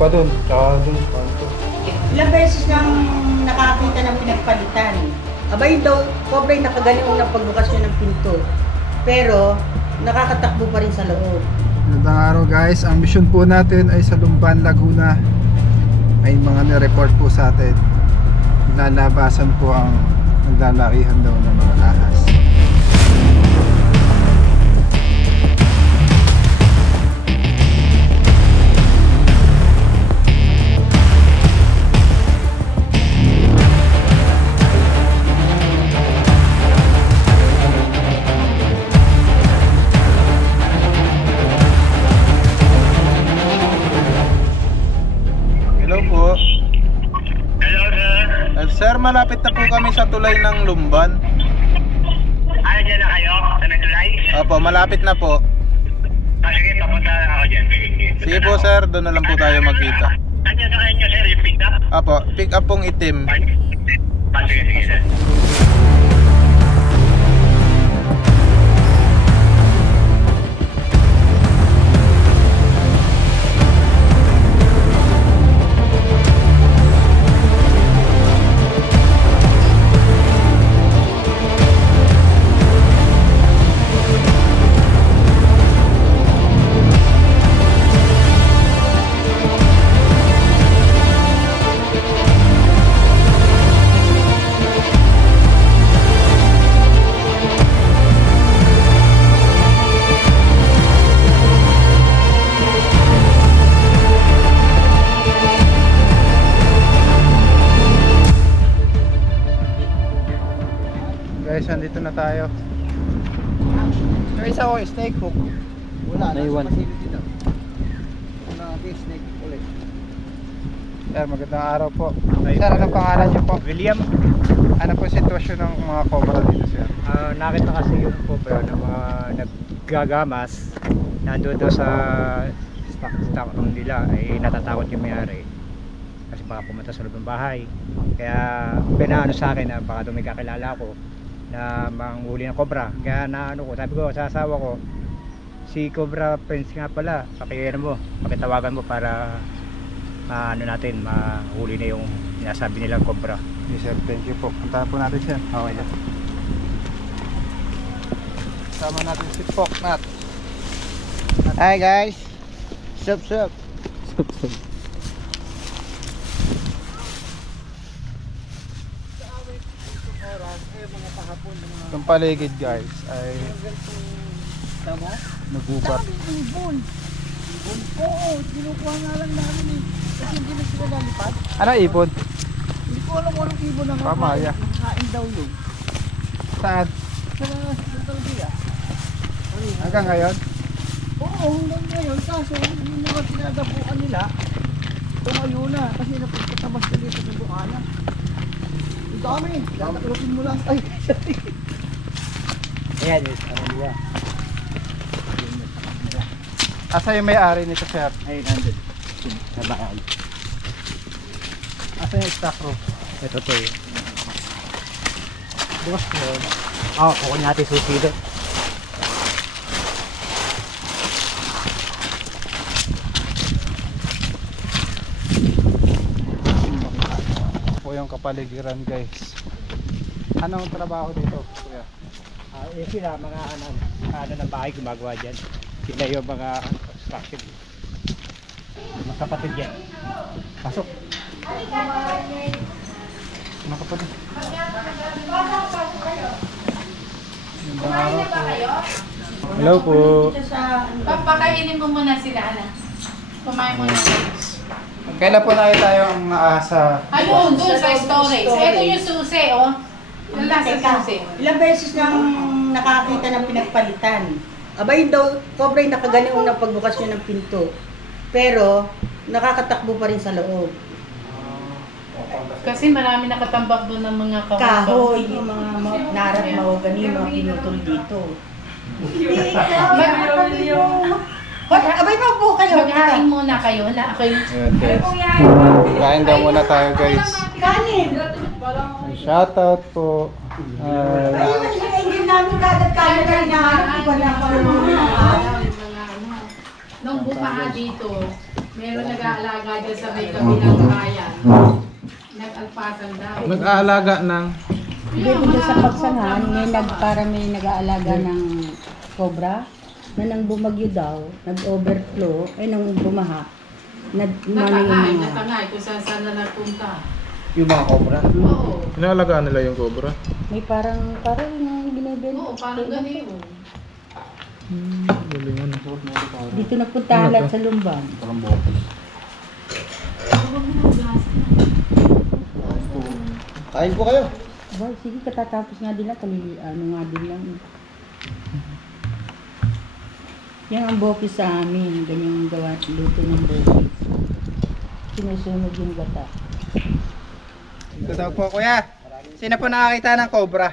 pa dun, tsaka dun, kanto. Ilang beses nang nakakita ng pinagpalitan. Abay daw, Cobra nakagaling ng pagbukas niya ng pinto. Pero, nakakatakbo pa rin sa loob. Magandang araw guys, ang mission po natin ay sa Lumban, Laguna. May mga nireport po sa atin. Lalabasan po ang naglalakihan daw ng mga ahas. Sir, malapit na po kami sa tulay ng Lumban. Ay, dyan na kayo? Sa may tulay? Opo, malapit na po. Sige, papunta na ako dyan. Sige po sir, doon na lang po tayo magkita. Nandiyan sa kanya sir, yung pick up? Opo, pick up pong itim. Sige sir. Guys, andito na tayo. May isa ko, snake hook. Wala, naiwan. Wala natin snake hook ulit. Sir, magandang araw po. Sir, anong pangalan niyo po? William. Ano po sitwasyon ng mga cobra dito, sir? Nakita kasi yung cobra ng mga naggagamas nandun doon sa stock room nila ay natatakot yung may-ari kasi baka pumunta sa loob ng bahay, kaya pinaano sa akin na baka doon may kakilala ko na manghuli ng cobra, kaya naano ko, sabi ko sa asawa ko, si Cobra Prince nga pala, pakitawagan mo para ano natin, mahuli na yung sinasabi nilang cobra. Yes, sir, thank you po. Puntahan po natin siya. Okay na. Sama natin si Poknat. Hi guys. Sup. Itong paligid guys ay nagubat. Ibon. Oo, kinukuha nga lang namin eh. Kasi hindi na sila lalipad. Ano ibon? Hindi ko alam kung anong ibon na Pamaya. Kain daw yun. Saan? Sa Talbia. Hanggang ngayon? Oo, hanggang ngayon. Kaso, yung mga pinadapuan nila, tumayo na. Kasi napagkatabas na dito sa bukana. Ang dami. Tataklukin mo lang. Ay, sorry. Ayan, ano nila. Asa yung may-ari nito, sir? Ay, nandun. Sa bahay. Asa yung stock room? Ito to eh. Bukas ko yun. Kukunin natin susi doon. Po yung kapaligiran guys. Anong trabaho dito, kuya? Sila mga ano ng bahay gumagawa dyan. Sila yung mga construction. Mga kapatid yan. Pasok. Mga kapatid. Magandang araw po. Hello po. Papakainin mo muna sila, Ana. Kumain mo na. Kailan po nakita tayo ang asa? Ayun, doon sa storage. Ito yung susi, oh. Yung nasa susi. Ilang beses nang nakakita ng pinagpalitan. Abay daw, Cobra nakagaling ng pagbukas niya ng pinto. Pero, nakakatakbo pa rin sa loob. Kasi marami nakatambak doon ng mga Kahoy, yung mga narat mahogani, mga pinutol dito. Abay, maupo kayo. Maghain muna kayo. Na ako yung... Kain daw muna tayo guys. Kanin! Shoutout po. Hindi namin kagad kanin na hinahanap. Iba na pa naman. Nung bumaha dito, Meron nag-aalaga dyan sa may kabilang bayan. Nag-alpasan daw. Nag-aalaga ng Hindi, dito sa Pagsangan, may nag-aalaga ng cobra na nang bumagyo daw, nag-overflow, ay nang bumaha, Natangay kung saan na nagpunta. Yung mga cobra. Oo. inaalagaan nila yung cobra. may parang yung binibenta. Oo, parang ganito. Galingan. Dito napuntahan lahat sa Lumban. Kain po kayo. Boy, sige, katatapos nga din lang, ano nga din lang. Yan ang bopis sa amin, ganyan yung gawa, luto ng bopis. Sinusunog yung gata. Ito daw po kuya. Sino po nakakita ng cobra?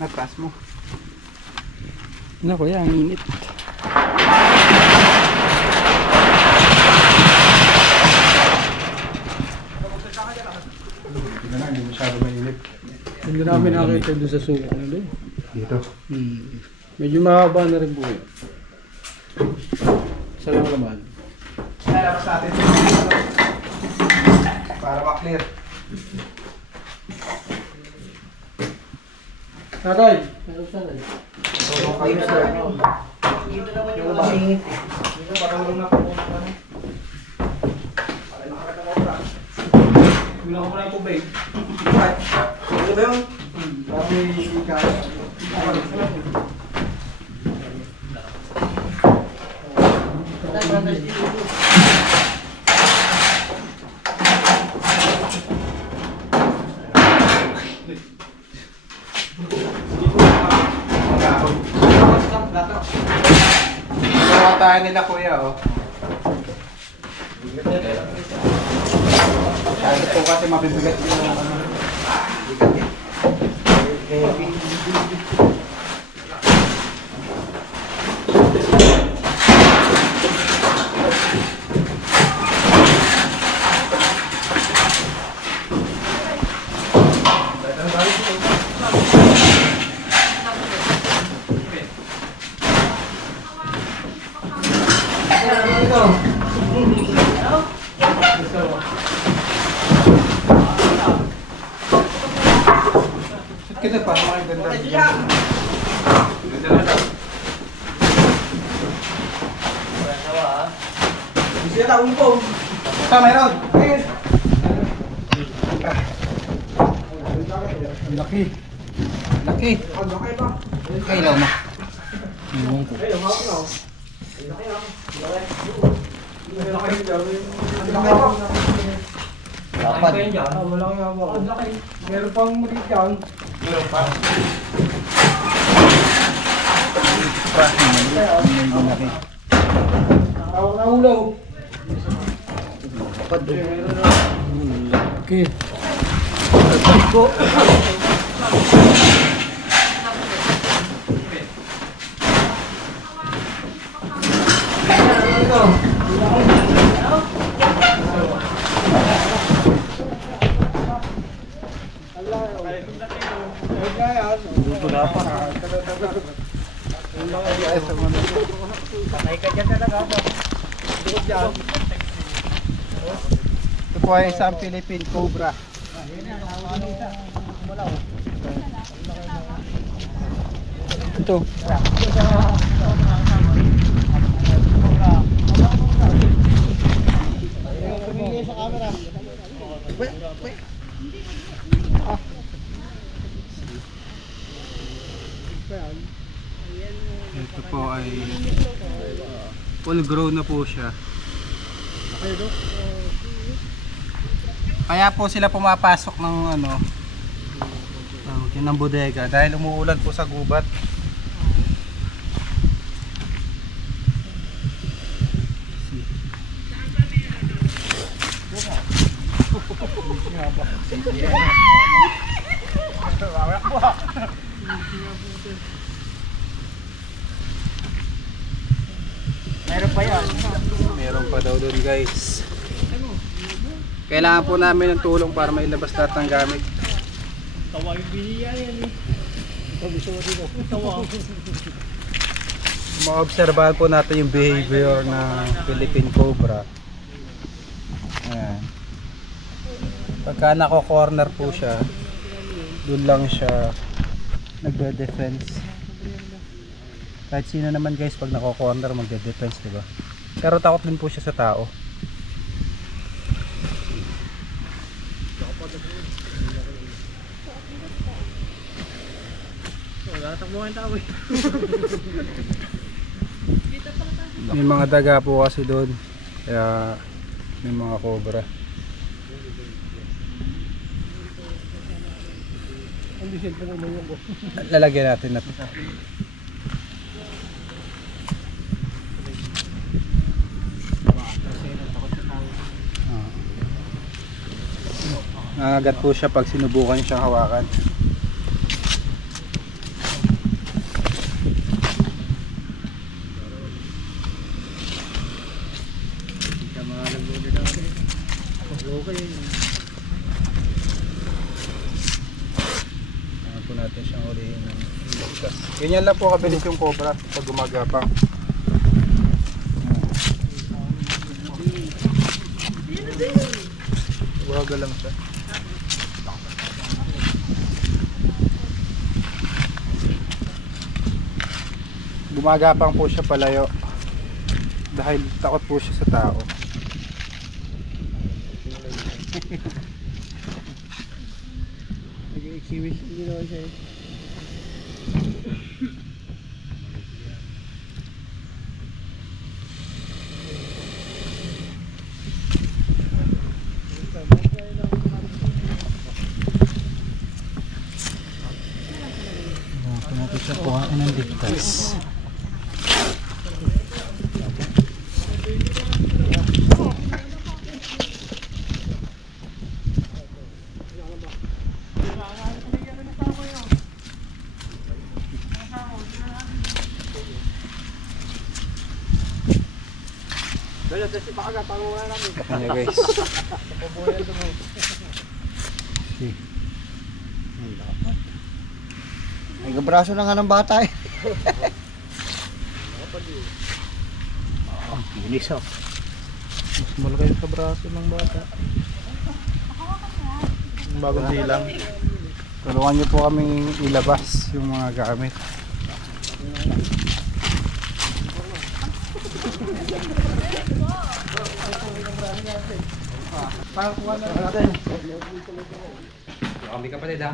Nagpas mo. Ano kuya, ang init. Hindi masyado mainit. Hindi namin nakita doon sa suko na doon. Dito. Medyo mahaba na rin po yun. Sa lang naman. Lalabas natin. Para ma-clear. Tatay! Ano tatay? Tulong kayo sir. Dito naman yung masingit eh. Dito parang nung napupunta ka na. Para nakakita ko pa. Wala ko na yung tubig. Ito ba yun? Parang may gas. Gawa tayo nila kuya oh. Kasi po kasi mabibigat yung ano. Kita pa, mga ganda. Bisa tak umpong. Sa meron. Ang laki. Laki. Kailaw mo. Iwan ko. Dapat. Wala nga ba? Meron pang maliit yan. Meron pa. Medyo laki. Tawag na ulaw. Laki. Ko. Patay ka dyan talaga ako. Ito po ay isang Philippine Cobra. Ito. Tumingin sa camera. Ito po ay full grown na po siya. Kaya po sila pumapasok ng ano, ng bodega dahil umuulan po sa gubat. Meron pa yan. Meron pa daw doon guys. Kailangan po namin ng tulong para mailabas lahat ng gamit. Tawa yung biniya yan eh. Gusto mo dito? Tawa. Maobserbahan po natin yung behavior ng Philippine Cobra. Ayan. Pagka nako-corner po siya, doon lang siya nagde-defense. Kahit sino naman guys, pag nako-corner magde-defense, diba? Pero takot din po siya sa tao. Wala takbo ang tao eh. May mga daga po kasi doon. Kaya may mga cobra. Lalagyan natin na. Nangagat po siya pag sinubukan siyang hawakan. Kailangan po natin siyang ulihin ng iligtas. Ganyan lang po kabilis yung cobra pag gumagapang. Waga lang siya. Gumagapang po siya palayo dahil takot po siya sa tao. Nag-exhibit hindi naman siya eh. Kung natin siya kuhain ng ligtas. Kanya guys. See. May gabraso na nga ng bata eh. Bilis oh. Mas malaki yung sa braso ng bata. Bagong silang. Tulungan niyo po kaming ilabas yung mga gamit. Kami kapatid ha.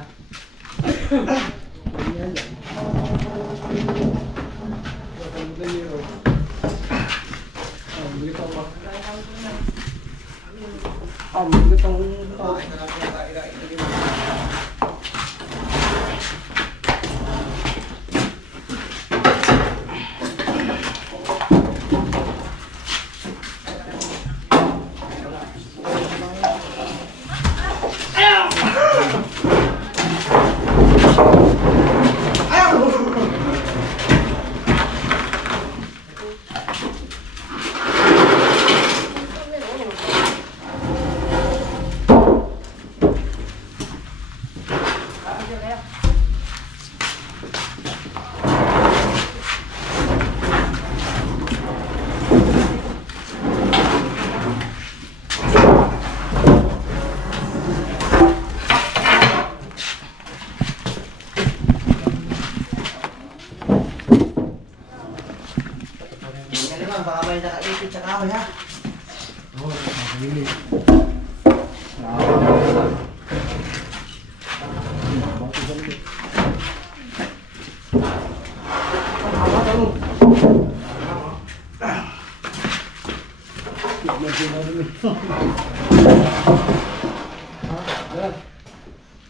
Baka may nakaipit sa kahoy ha.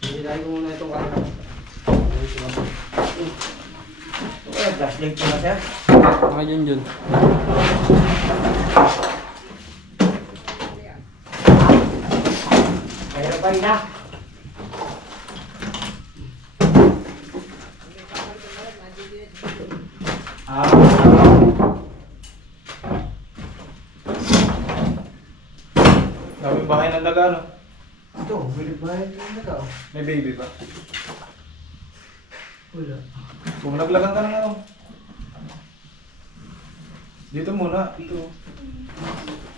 Hirahin ko muna itong kahoy. Flashlight ko na siya. Yun. Kaya ba na? Sabi bahay ng daga, no? Ito, bilib ba yung nagaw? May baby pa. Wala. Kung naglagan ka ng ano. Dito muna, dito.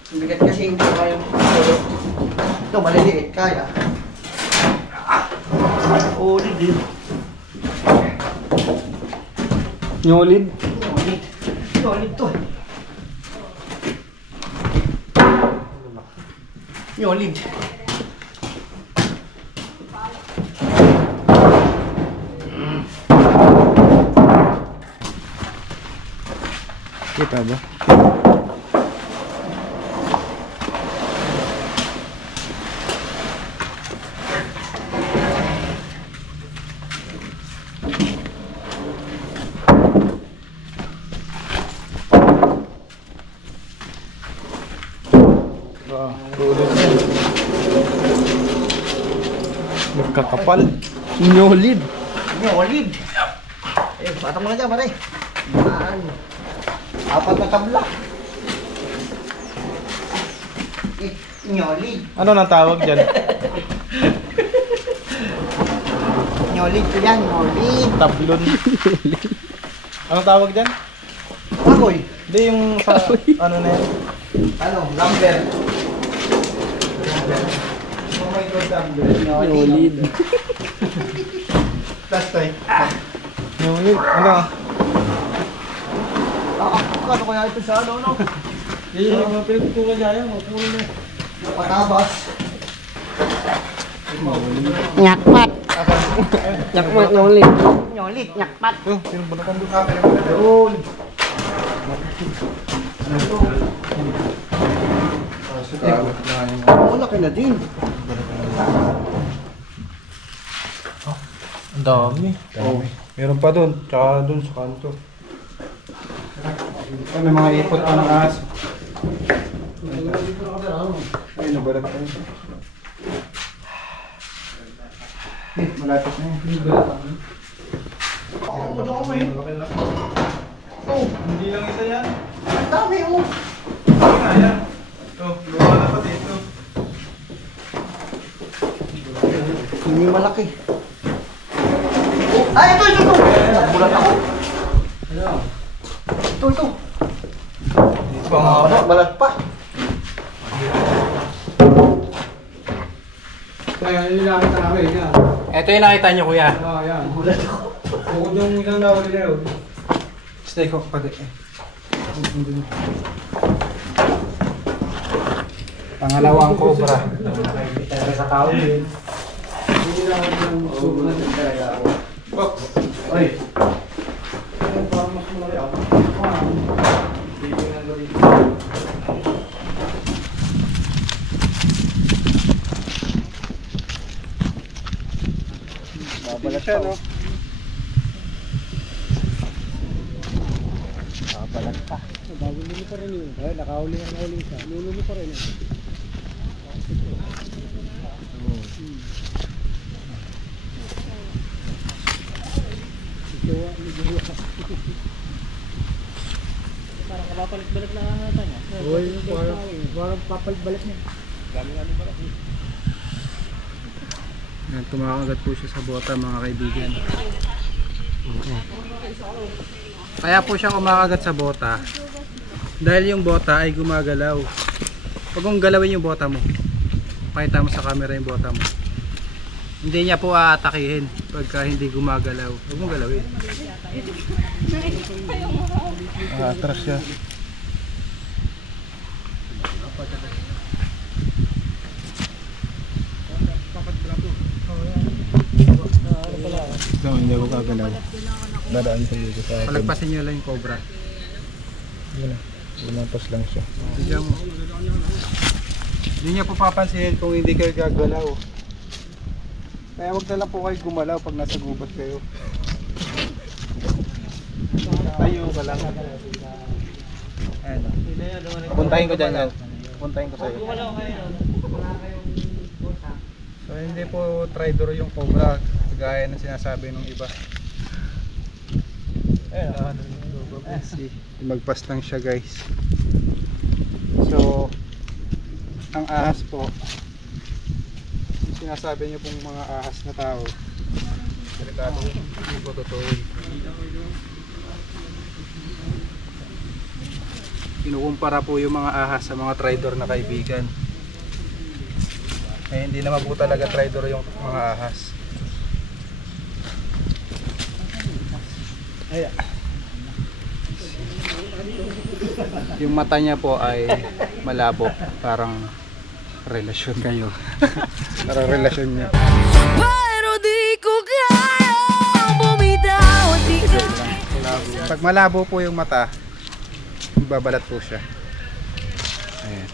Ang bigat kasi hindi kaya yung ito, maliliit, kaya. Ulit din. Nyolid. Ulit. Ulit to eh. Nyolid. Kita ba? Nagkakapal. Nyolid. Nyolid. Eh, patang mo na dyan, pare. Yan. Apat na tabla. Eh, nyolid. Ano nang tawag dyan? Nyolid ko yan, nyolid. Tablon. Anong tawag dyan? Akoy. Hindi yung sa ano na yan. Ano, lumber. Oh my God, tablon. Nyolid. Last time. Nyolid. Ano? Ano kaya ito sa ano, no? Yung mga pinagtutukan niya yan, mapuno na. Patabas. Nyakpat. Nyakpat na ulit. Nyolid, nyakpat. Oh, sino ba naman doon? Yun. Oo, laki na din. Ang dami. Oh, meron pa doon. Tsaka doon sa kanto. Ay, may mga ipot pa ng aso. Ay, nabalat pa yun. Malapit na yun. Oh, hindi lang isa yan. Ang dami, oh. Hindi nga yan. Ito, luwa na pati ito. Hindi malaki. Oh, ay, ito. Nagbulat ako. Ito. Ito ang haba. Balat pa. Kaya yun nakita namin yan. Ito yung nakita niyo, kuya. Oo, yan. Bulat ako. Bukod yung ilang daw nila yun. Stay ko pag pangalawang cobra. Sa tao din. Hindi lang yung subukan talaga ako. Box. Oy. Parang mas malaki ako. Babalat siya, no? Balat pa. Bago nilo pa rin yun. Ay, nakahuli siya. Nilo pa rin yun. Parang kapapalit-balit na ata niya. Uy, parang papalit-balik niya. Galing balat. Yan, tumakagat po siya sa bota, mga kaibigan. Kaya po siya kumakagat sa bota dahil yung bota ay gumagalaw. Pag kung galawin yung bota mo, pakita mo sa camera yung bota mo, hindi niya po aatakihin pagka hindi gumagalaw. Huwag mong galawin. Atras siya. No, hindi ako gagalaw. Dadaan sa dito sa palagpasin niyo lang yung cobra. Yun na. Lumampas lang siya. Tignan mo. Hindi niya po papansin kung hindi kayo gagalaw. Kaya wag na lang po kayo gumalaw pag nasa gubat kayo. Tayo ka lang. Ayan. Puntahin ko dyan yan. Puntahin ko sa'yo. So hindi po traitor yung cobra. Gaya ng sinasabi ng iba. Ayan. Magpas lang siya, guys. So ang ahas po, yung sinasabi niyo pong mga ahas na tao, delikado, hindi po totoo yun. Kinukumpara po yung mga ahas sa mga traidor na kaibigan. Eh hindi naman po talaga traidor yung mga ahas. Ayan. Yung mata niya po ay malabo, parang relasyon kayo. Parang relasyon niya. Pero di ko kaya bumitaw at di ka Pag malabo po yung mata, babalat po siya. Ayan.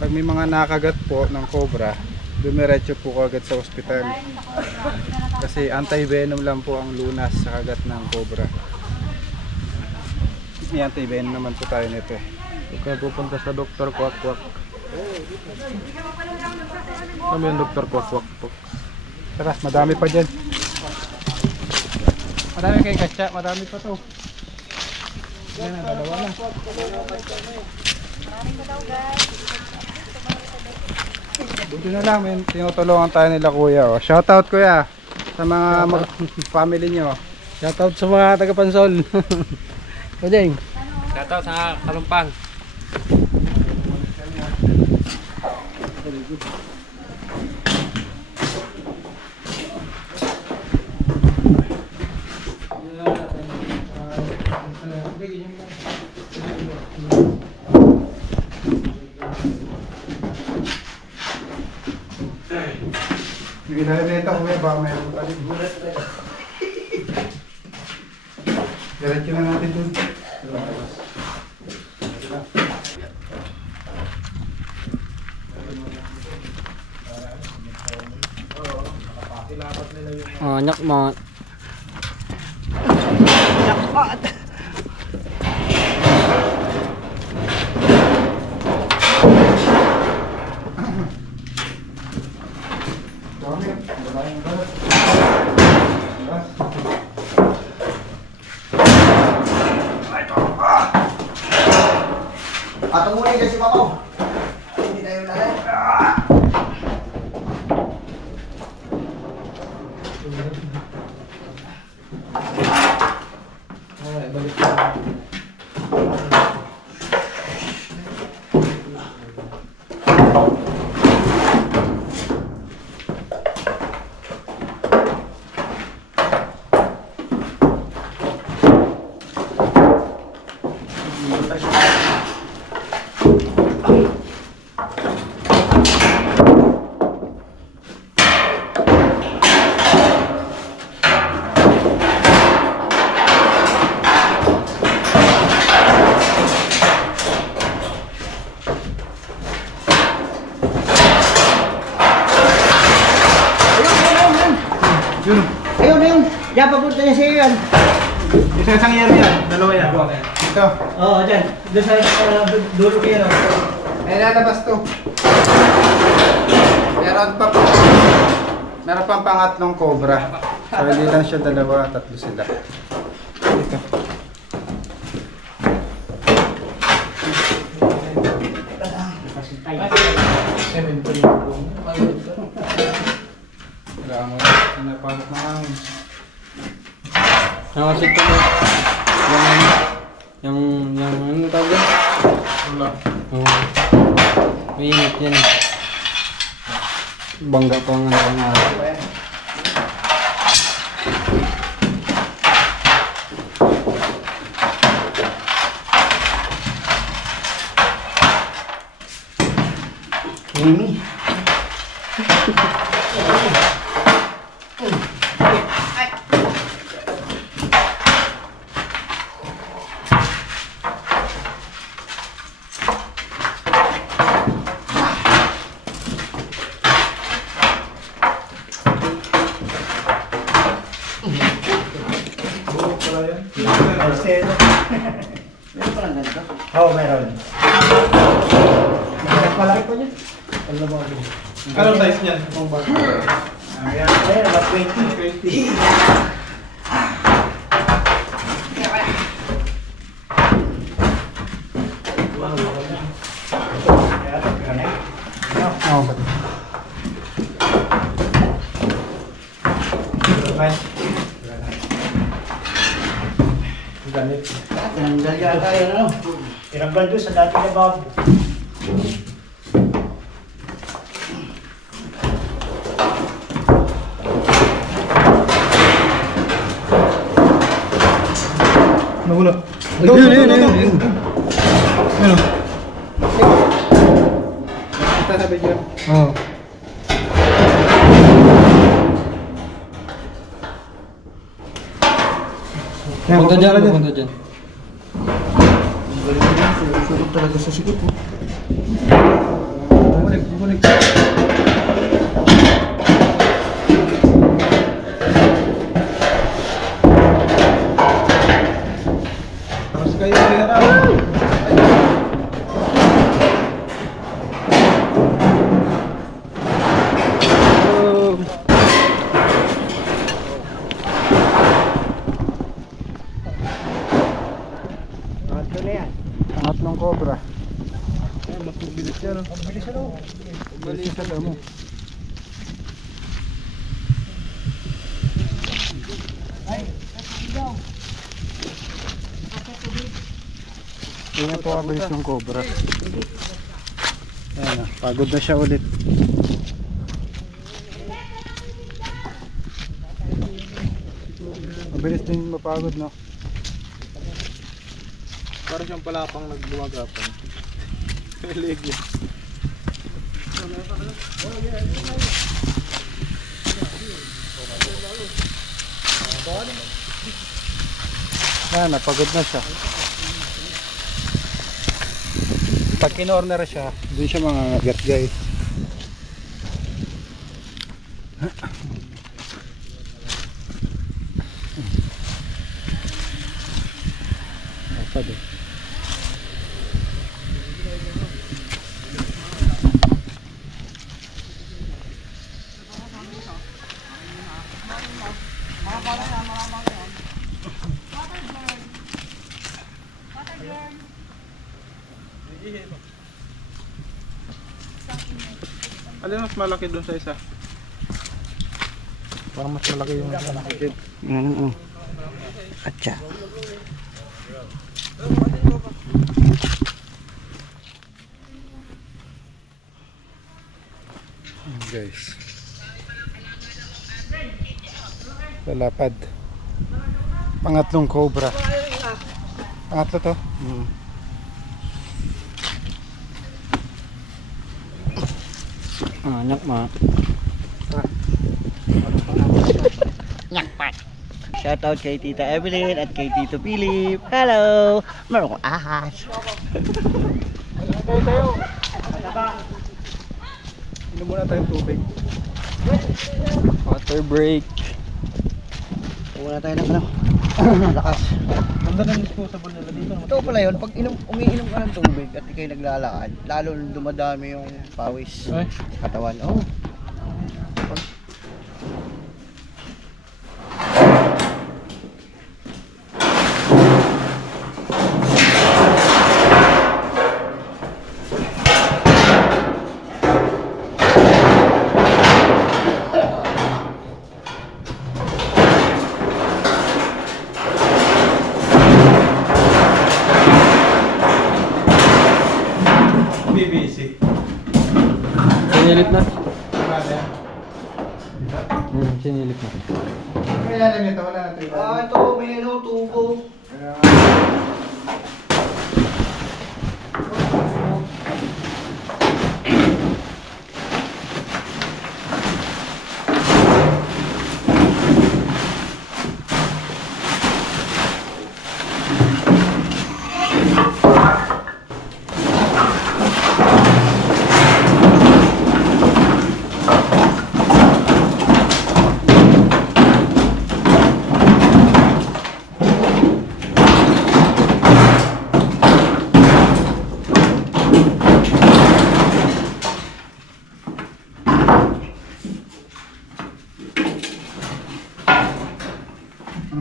Pag may mga nakagat po ng cobra, dumiretso po agad sa ospital. Kasi anti-venom lang po ang lunas sa kagat ng cobra. May anti-venom naman po tayo nito. Kaya pupunta sa Dr. Kwak-Kwak. Kami yung Dr. Kwak-Kwak po. Tara, madami pa dyan. Madami kay Katya, madami pa to. Yan, dalawa na. Buti na lang, may tinutulungan tayo nila kuya. Oh. Shoutout kuya sa mga family nyo. Shoutout sa mga taga-Pansol. Kajeng. Shoutout sa Kalumpang. Sige na rin ito kuya, baka mayroon pa rin. Diretso na natin dun. Nyak mga. Atong muna kasi Papa. Hindi tayo nalan. Ayun na yun. Yan, papunta niya sa iyo yan. Isa isang year yan, dalawa yan. Ito. Oo, dyan. Doon sa dulo ko yan. Ay lalabas to. Meron pang pangatlong cobra. So hindi lang siya dalawa, tatlo sila. Ito. Wala mo na napasok na hangin. Nakasig ko mo. Yung ano tawag yan? Wala. Oo. Mainit yan. Bangga pa nga ang araw. Mimi. Meron palang ganito? Oo, meron. Malaki pa niya. Anong size niyan? Ayan. Ayan, about 20. Tanggal yata yun, ano? Tinanggal doon sa dati na bag. Nahulog. Yun. Ano? Kita sa video. Oo. Punta dyan, punta dyan. Sunog talaga sa sikip mo. Bumalik. Tapos kayo hirap. Pangatlo na yan. Pangatlong cobra. Mabilis yan, no? Mabilis ano? Balik sa damo. Tingnan po kabilis ng cobra. Ayan na, pagod na siya ulit. Mabilis din mapagod, no? Parang siyang palapang nagdumagapang. Legi. Ayan, napagod na siya. Pag kinorner siya, doon siya mga agat, guys. Lapad eh. Alin mas malaki doon sa isa? Parang mas malaki yung sakit. Atcha. Guys. Lalapad. Pangatlong cobra. Pangatlo to? Anak ma. Nyakpat. Shoutout kay Tita Evelyn at kay Tito Philip. Hello! Meron kong ahas. Inom muna tayong tubig. Water break. Wala tayo ng ano. Lakas. Ganda ng disposable nila dito. Ito pala yun, pag umiinom ka ng tubig at ikay naglalakad, lalo dumadami yung pawis Ay. sa katawan. Oh. BBC. Sinilip na. Sinilip na. May lalim ito, wala natin. Ito, may tubo.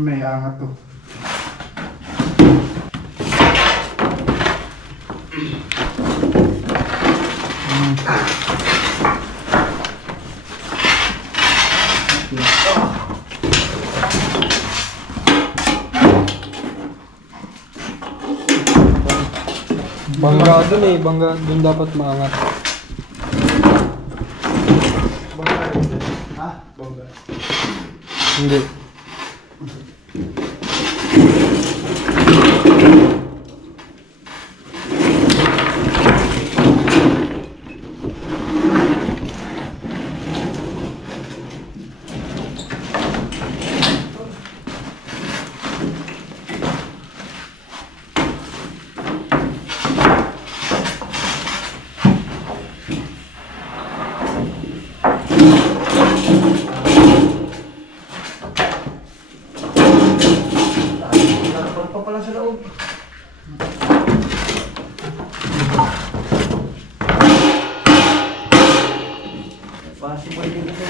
May angat to. Bangga dun eh, bangga dun dapat maangat. Ha? Bongga. Hindi. Pa pala sa loob. Possible din ito.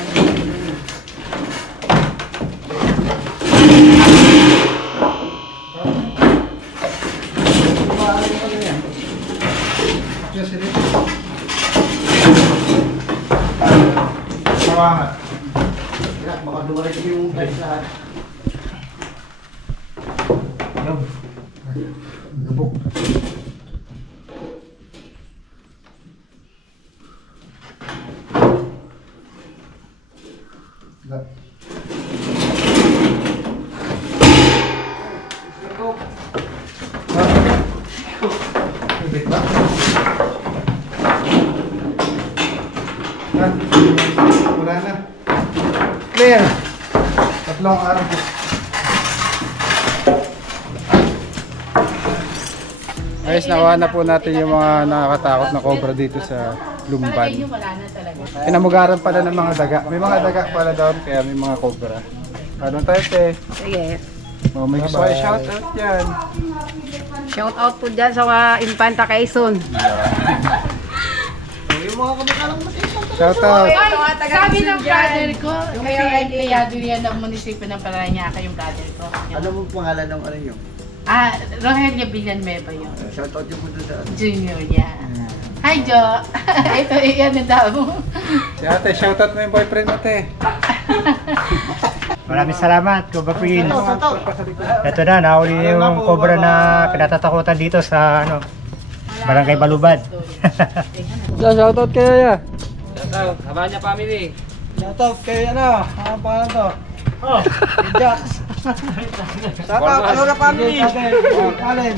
Baka dumarit yung guys lahat. Gabok. Wala na. Clear. Tatlong araw po. Guys, nakuha na po natin yung mga nakakatakot na cobra dito sa Lumban. Palagay nyo wala na talaga. Pinamugaran pala ng mga daga. May mga daga pala doon, kaya may mga cobra. Ano tayo, te? Sige. Oh, may gusto kayo shoutout yan. Shout out po dyan sa mga Infanta Quezon. Yung mga kamakalang matipang Shoutout. Ay, sabi ng brother ko, kaya empleyado niya ng munisipyo ng Paranaque yung brother ko. Ano mo pangalan ng ano yun? Ah, Rogelio Villanueva yun. Shoutout yung mundo sa Junior niya. Hi, Jo. Ito, yan na daw. Si ate, shoutout mo yung boyfriend mo, te. Maraming salamat, Cobra Queen. Shoutout! Ito na, nahuli yung cobra na kinatatakutan dito sa ano, Barangay Balubad. Shoutout kayo, ya. Shoutout kay ano? Ang pangalan to? Oh! Jax! Shoutout! Ano na family? Allen!